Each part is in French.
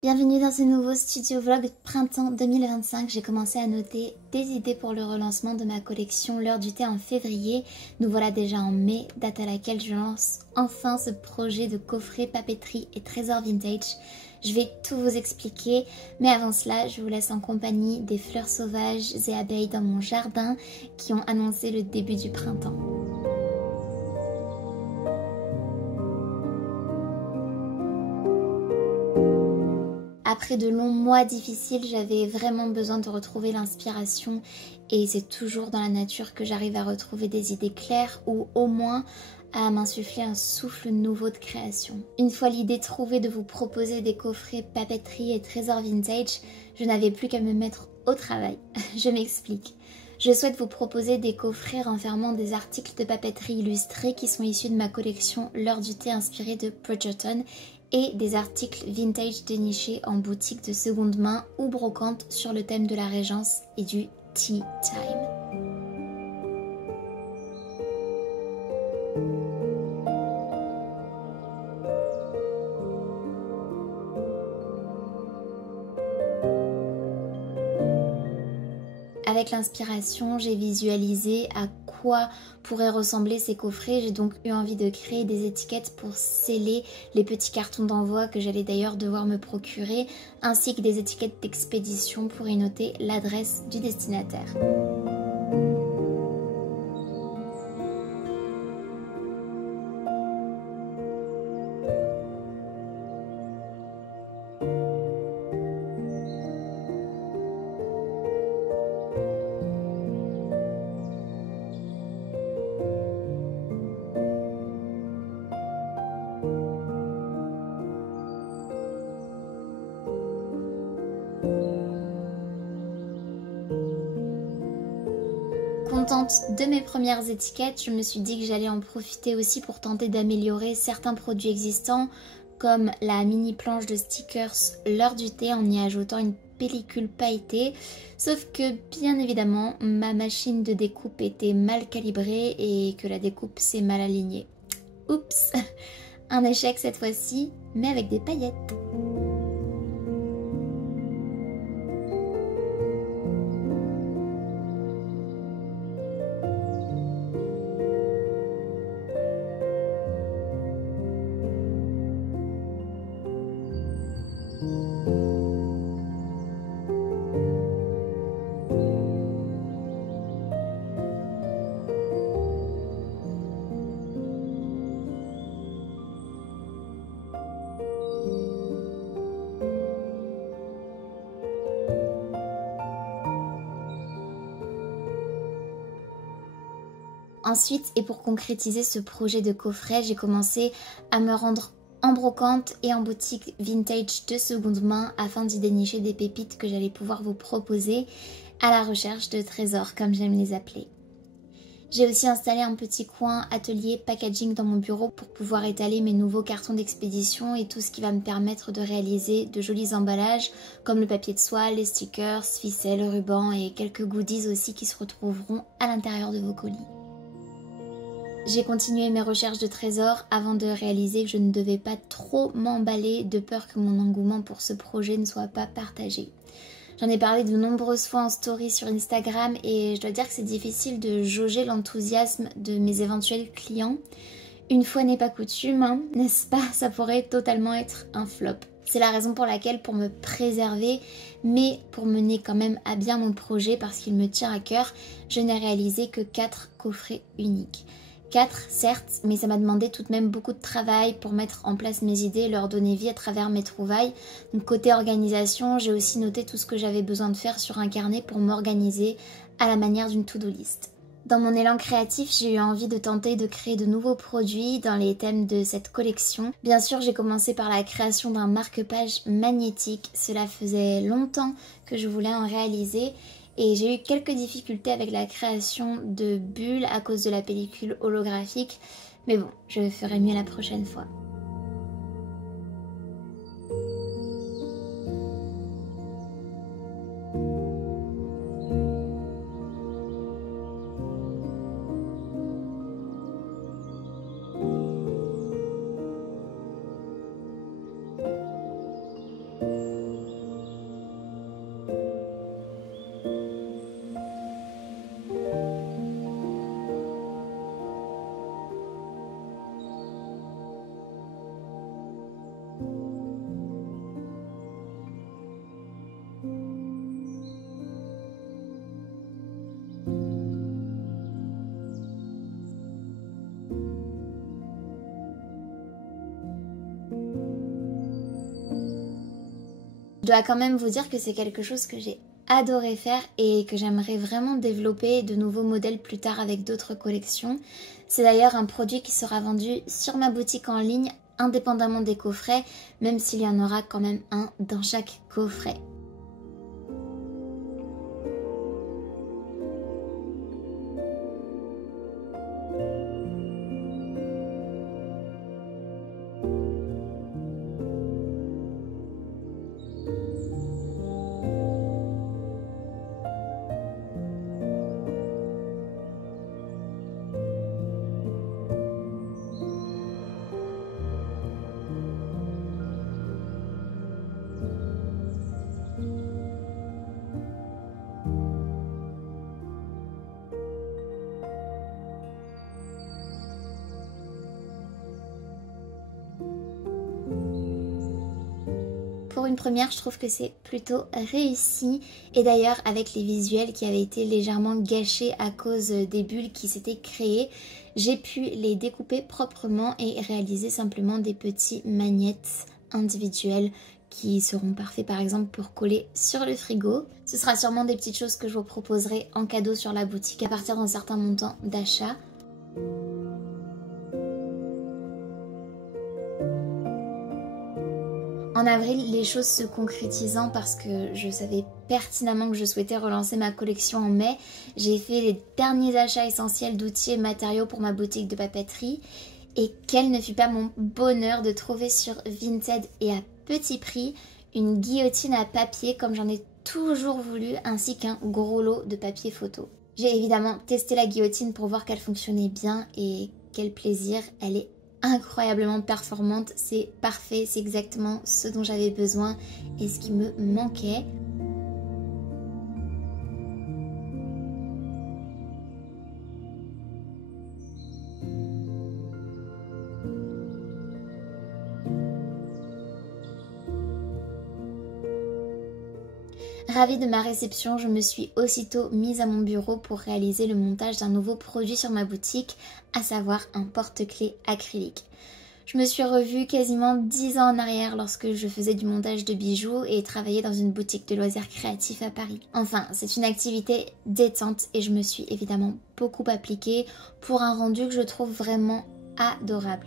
Bienvenue dans ce nouveau studio vlog printemps 2025. J'ai commencé à noter des idées pour le relancement de ma collection L'heure du thé en février. Nous voilà déjà en mai, date à laquelle je lance enfin ce projet de coffret papeterie et trésor vintage. Je vais tout vous expliquer, mais avant cela, je vous laisse en compagnie des fleurs sauvages et abeilles dans mon jardin qui ont annoncé le début du printemps. Après de longs mois difficiles, j'avais vraiment besoin de retrouver l'inspiration et c'est toujours dans la nature que j'arrive à retrouver des idées claires ou au moins à m'insuffler un souffle nouveau de création. Une fois l'idée trouvée de vous proposer des coffrets papeterie et trésors vintage, je n'avais plus qu'à me mettre au travail. Je m'explique. Je souhaite vous proposer des coffrets renfermant des articles de papeterie illustrés qui sont issus de ma collection L'heure du thé inspirée de Bridgerton et des articles vintage dénichés en boutique de seconde main ou brocante sur le thème de la régence et du tea time. Avec l'inspiration, j'ai visualisé à quoi pourraient ressembler ces coffrets. J'ai donc eu envie de créer des étiquettes pour sceller les petits cartons d'envoi que j'allais d'ailleurs devoir me procurer, ainsi que des étiquettes d'expédition pour y noter l'adresse du destinataire. Contente de mes premières étiquettes, je me suis dit que j'allais en profiter aussi pour tenter d'améliorer certains produits existants comme la mini planche de stickers L'heure du thé en y ajoutant une pellicule pailletée. Sauf que bien évidemment ma machine de découpe était mal calibrée et que la découpe s'est mal alignée. Oups, un échec cette fois-ci, mais avec des paillettes. Ensuite, et pour concrétiser ce projet de coffret, j'ai commencé à me rendre en brocante et en boutique vintage de seconde main afin d'y dénicher des pépites que j'allais pouvoir vous proposer à la recherche de trésors, comme j'aime les appeler. J'ai aussi installé un petit coin atelier packaging dans mon bureau pour pouvoir étaler mes nouveaux cartons d'expédition et tout ce qui va me permettre de réaliser de jolis emballages comme le papier de soie, les stickers, ficelles, rubans et quelques goodies aussi qui se retrouveront à l'intérieur de vos colis. J'ai continué mes recherches de trésors avant de réaliser que je ne devais pas trop m'emballer de peur que mon engouement pour ce projet ne soit pas partagé. J'en ai parlé de nombreuses fois en story sur Instagram et je dois dire que c'est difficile de jauger l'enthousiasme de mes éventuels clients. Une fois n'est pas coutume, hein, n'est-ce pas? Ça pourrait totalement être un flop. C'est la raison pour laquelle, pour me préserver, mais pour mener quand même à bien mon projet parce qu'il me tient à cœur, je n'ai réalisé que 4 coffrets uniques. 4 certes, mais ça m'a demandé tout de même beaucoup de travail pour mettre en place mes idées et leur donner vie à travers mes trouvailles. Donc côté organisation, j'ai aussi noté tout ce que j'avais besoin de faire sur un carnet pour m'organiser à la manière d'une to-do list. Dans mon élan créatif, j'ai eu envie de tenter de créer de nouveaux produits dans les thèmes de cette collection. Bien sûr, j'ai commencé par la création d'un marque-page magnétique. Cela faisait longtemps que je voulais en réaliser. Et j'ai eu quelques difficultés avec la création de bulles à cause de la pellicule holographique. Mais bon, je ferai mieux la prochaine fois. dois quand même vous dire que c'est quelque chose que j'ai adoré faire et que j'aimerais vraiment développer de nouveaux modèles plus tard avec d'autres collections. C'est d'ailleurs un produit qui sera vendu sur ma boutique en ligne indépendamment des coffrets, même s'il y en aura quand même un dans chaque coffret. Pour une première, je trouve que c'est plutôt réussi. Et d'ailleurs, avec les visuels qui avaient été légèrement gâchés à cause des bulles qui s'étaient créées, j'ai pu les découper proprement et réaliser simplement des petits magnettes individuels qui seront parfaits par exemple pour coller sur le frigo. Ce sera sûrement des petites choses que je vous proposerai en cadeau sur la boutique à partir d'un certain montant d'achat. En avril, les choses se concrétisant parce que je savais pertinemment que je souhaitais relancer ma collection en mai, j'ai fait les derniers achats essentiels d'outils et matériaux pour ma boutique de papeterie. Et quel ne fut pas mon bonheur de trouver sur Vinted et à petit prix une guillotine à papier comme j'en ai toujours voulu, ainsi qu'un gros lot de papier photo. J'ai évidemment testé la guillotine pour voir qu'elle fonctionnait bien et quel plaisir, elle est incroyablement performante, c'est parfait, c'est exactement ce dont j'avais besoin et ce qui me manquait. Ravie de ma réception, je me suis aussitôt mise à mon bureau pour réaliser le montage d'un nouveau produit sur ma boutique, à savoir un porte-clés acrylique. Je me suis revue quasiment 10 ans en arrière lorsque je faisais du montage de bijoux et travaillais dans une boutique de loisirs créatifs à Paris. Enfin, c'est une activité détente et je me suis évidemment beaucoup appliquée pour un rendu que je trouve vraiment adorable.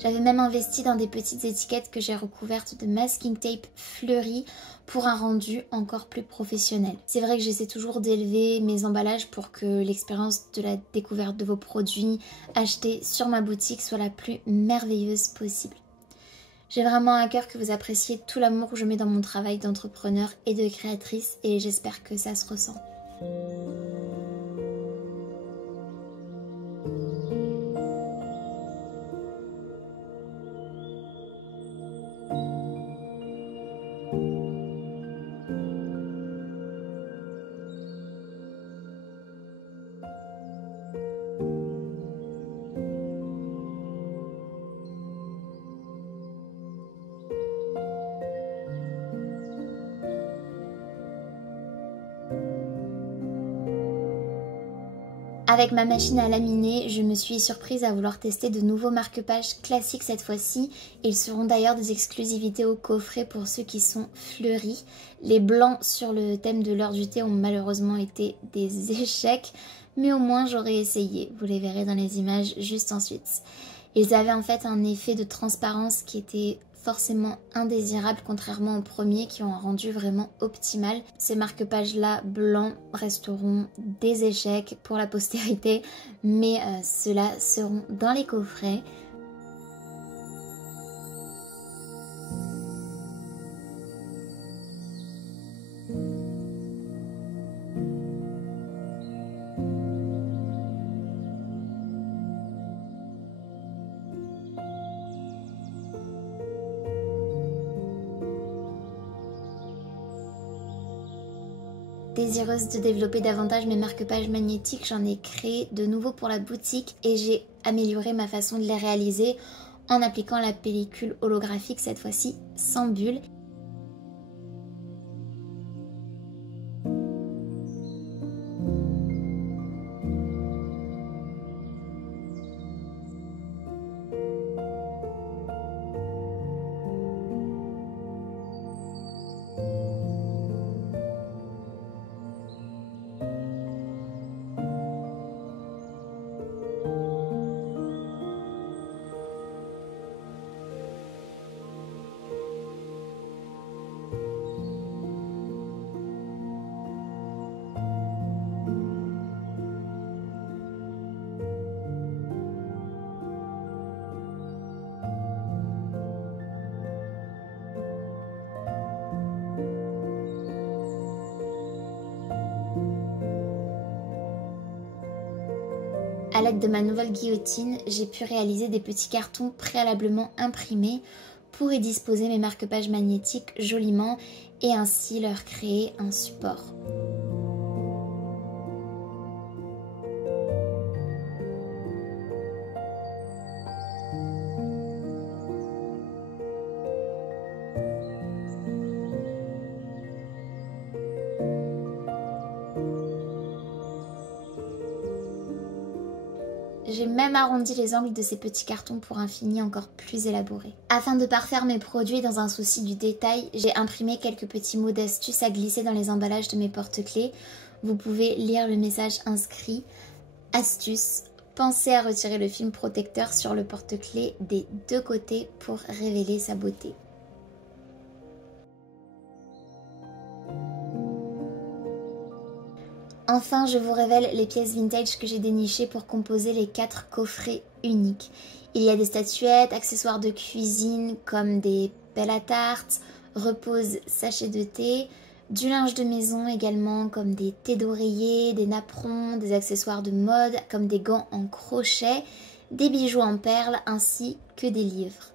J'avais même investi dans des petites étiquettes que j'ai recouvertes de masking tape fleuri pour un rendu encore plus professionnel. C'est vrai que j'essaie toujours d'élever mes emballages pour que l'expérience de la découverte de vos produits achetés sur ma boutique soit la plus merveilleuse possible. J'ai vraiment à cœur que vous appréciez tout l'amour que je mets dans mon travail d'entrepreneur et de créatrice et j'espère que ça se ressent. Avec ma machine à laminer, je me suis surprise à vouloir tester de nouveaux marque-pages classiques cette fois-ci. Ils seront d'ailleurs des exclusivités au coffret pour ceux qui sont fleuris. Les blancs sur le thème de l'heure du thé ont malheureusement été des échecs, mais au moins j'aurais essayé. Vous les verrez dans les images juste ensuite. Ils avaient en fait un effet de transparence qui était forcément indésirables contrairement aux premiers qui ont un rendu vraiment optimal. Ces marque-pages là blancs resteront des échecs pour la postérité mais ceux-là seront dans les coffrets. désireuse de développer davantage mes marque-pages magnétiques, j'en ai créé de nouveaux pour la boutique et j'ai amélioré ma façon de les réaliser en appliquant la pellicule holographique, cette fois-ci sans bulle. À l'aide de ma nouvelle guillotine, j'ai pu réaliser des petits cartons préalablement imprimés pour y disposer mes marque-pages magnétiques joliment et ainsi leur créer un support. J'ai même arrondi les angles de ces petits cartons pour un fini encore plus élaboré. Afin de parfaire mes produits dans un souci du détail, j'ai imprimé quelques petits mots d'astuces à glisser dans les emballages de mes porte-clés. Vous pouvez lire le message inscrit. Astuce, pensez à retirer le film protecteur sur le porte-clés des deux côtés pour révéler sa beauté. Enfin, je vous révèle les pièces vintage que j'ai dénichées pour composer les 4 coffrets uniques. Il y a des statuettes, accessoires de cuisine comme des pelles à tarte, repose sachets de thé, du linge de maison également comme des thés d'oreiller, des napperons, des accessoires de mode comme des gants en crochet, des bijoux en perles ainsi que des livres.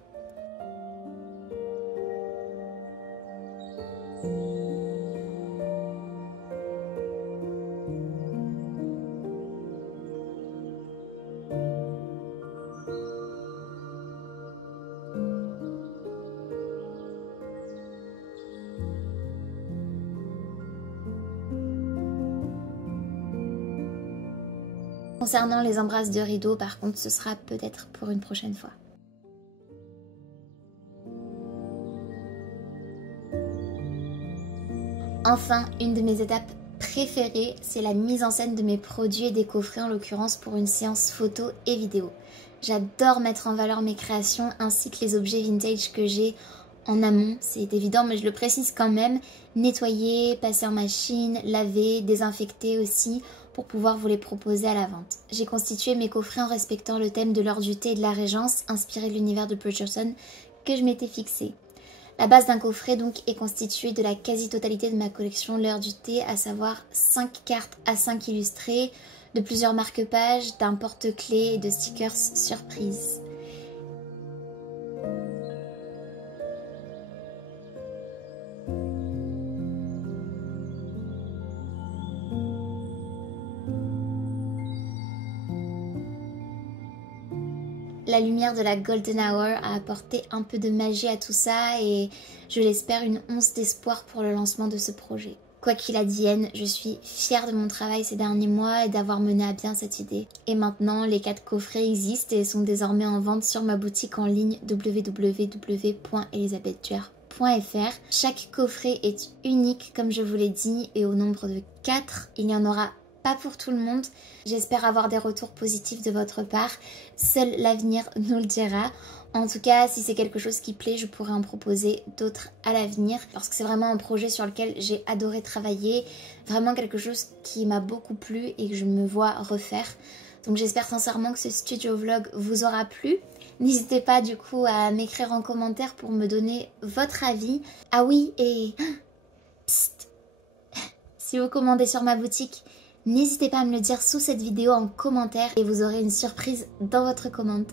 Concernant les embrasses de rideau, par contre, ce sera peut-être pour une prochaine fois. Enfin, une de mes étapes préférées, c'est la mise en scène de mes produits et des coffrets, en l'occurrence pour une séance photo et vidéo. J'adore mettre en valeur mes créations ainsi que les objets vintage que j'ai en amont, c'est évident mais je le précise quand même, nettoyer, passer en machine, laver, désinfecter aussi pour pouvoir vous les proposer à la vente. J'ai constitué mes coffrets en respectant le thème de l'heure du thé et de la régence, inspiré de l'univers de Bridgerton que je m'étais fixé. La base d'un coffret donc est constituée de la quasi-totalité de ma collection l'heure du thé, à savoir 5 cartes A5 illustrées, de plusieurs marque-pages, d'un porte-clés et de stickers surprise. La lumière de la Golden Hour a apporté un peu de magie à tout ça et je l'espère une once d'espoir pour le lancement de ce projet. Quoi qu'il advienne, je suis fière de mon travail ces derniers mois et d'avoir mené à bien cette idée. Et maintenant, les 4 coffrets existent et sont désormais en vente sur ma boutique en ligne www.elisabethduer.fr. Chaque coffret est unique comme je vous l'ai dit et au nombre de 4, il y en aura pas pour tout le monde. J'espère avoir des retours positifs de votre part. Seul l'avenir nous le dira. En tout cas, si c'est quelque chose qui plaît, je pourrais en proposer d'autres à l'avenir. Parce que c'est vraiment un projet sur lequel j'ai adoré travailler. Vraiment quelque chose qui m'a beaucoup plu et que je me vois refaire. Donc j'espère sincèrement que ce studio vlog vous aura plu. N'hésitez pas du coup à m'écrire en commentaire pour me donner votre avis. Ah oui, et... Psst. Si vous commandez sur ma boutique, n'hésitez pas à me le dire sous cette vidéo en commentaire et vous aurez une surprise dans votre commande.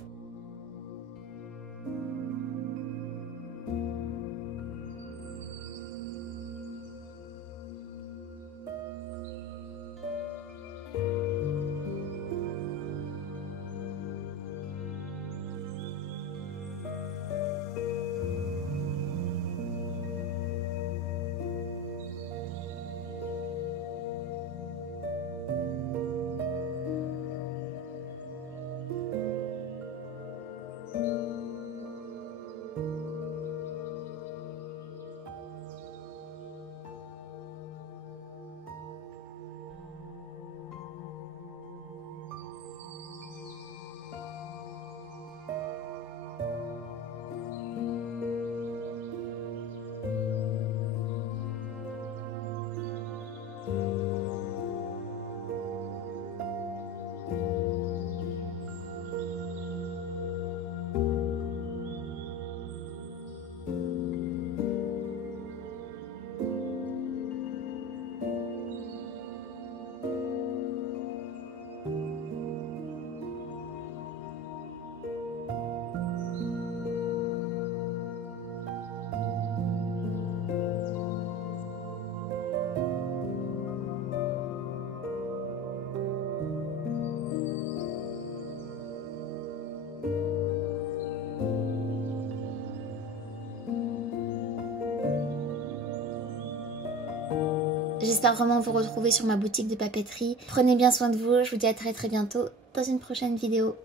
J'espère vraiment vous retrouver sur ma boutique de papeterie. Prenez bien soin de vous, je vous dis à très bientôt dans une prochaine vidéo.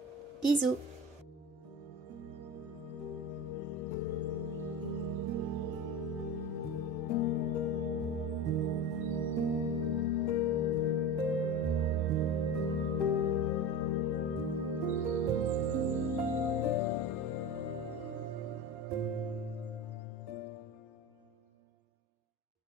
Bisous.